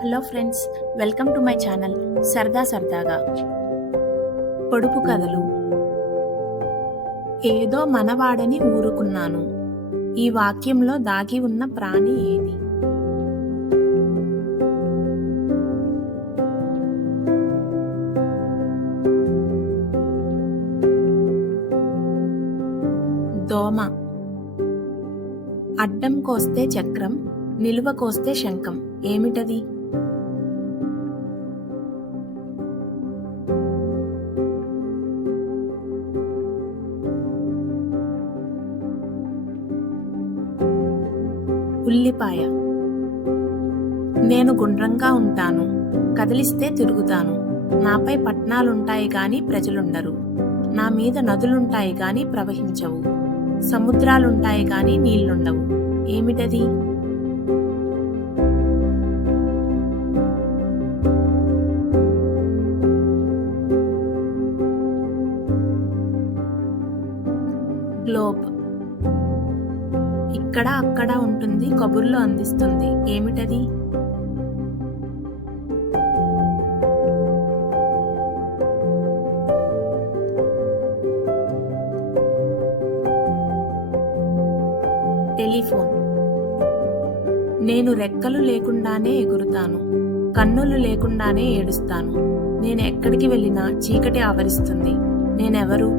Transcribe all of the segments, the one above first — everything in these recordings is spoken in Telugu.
Hello friends, welcome to my channel సరదాగా. పొడుపు కథలు. ఏదో మనవాడని ఊరుకున్నాను. ఈ వాక్యంలో దాగి ఉన్న ప్రాణి ఏది? దోమ. అడ్డం కోస్తే చక్రం, నిలువ కోస్తే శంఖం. ఏమిటది? ఉల్లిపాయ. నేను గుండ్రంగా ఉంటాను, కదిలిస్తే తిరుగుతాను. నాపై పట్నాలుంటాయి గాని ప్రజలుండరు. నా మీద నదులుంటాయి గాని ప్రవహించవు. సముద్రాలుంటాయి గాని నీళ్లుండవు. ఏమిటది? గ్లోబ్. ఇక్కడ అక్కడ ఉంటుంది, కబుర్లు అందిస్తుంది. ఏమిటది? టెలిఫోన్. నేను రెక్కలు లేకుండానే ఎగురుతాను, కన్నులు లేకుండానే ఏడుస్తాను. నేను ఎక్కడికి వెళ్ళినా చీకటి ఆవరిస్తుంది. నేనెవరు?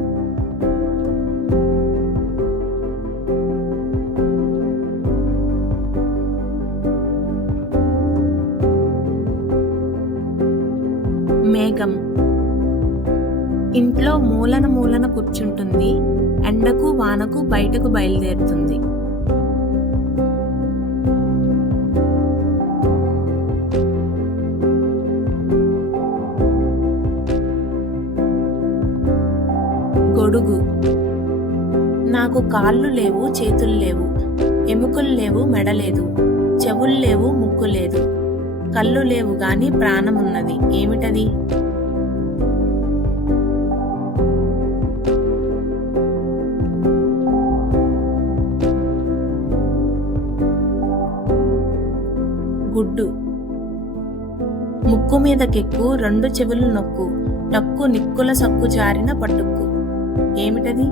మేఘం. ఇంట్లో మూలన కూర్చుంటుంది, ఎండకు వానకు బయటకు బయలుదేరుతుంది. గొడుగు. నాకు కాళ్ళు లేవు, చేతులు లేవు, ఎముకలు లేవు, మెడ లేదు, చెవులు లేవు, ముక్కు లేదు, కళ్ళు లేవు గాని ప్రాణమున్నది. ఏమిటది? గుడ్డు. ముక్కు మీద కెక్కు, రెండు చెవులు నొక్కు, టక్కు నిక్కుల సక్కు జారిన పట్టుక్కు. ఏమిటది?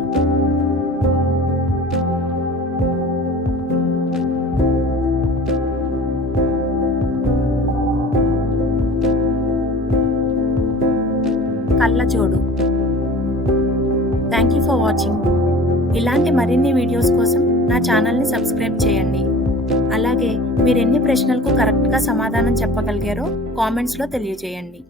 కళ్ళజోడు. Thank you for watching. ఇలాంటి మరిన్ని వీడియోస్ కోసం నా ఛానల్ని సబ్స్క్రైబ్ చేయండి. అలాగే మీరు ఎన్ని ప్రశ్నలకు కరెక్ట్గా సమాధానం చెప్పగలిగారో కామెంట్స్లో తెలియజేయండి.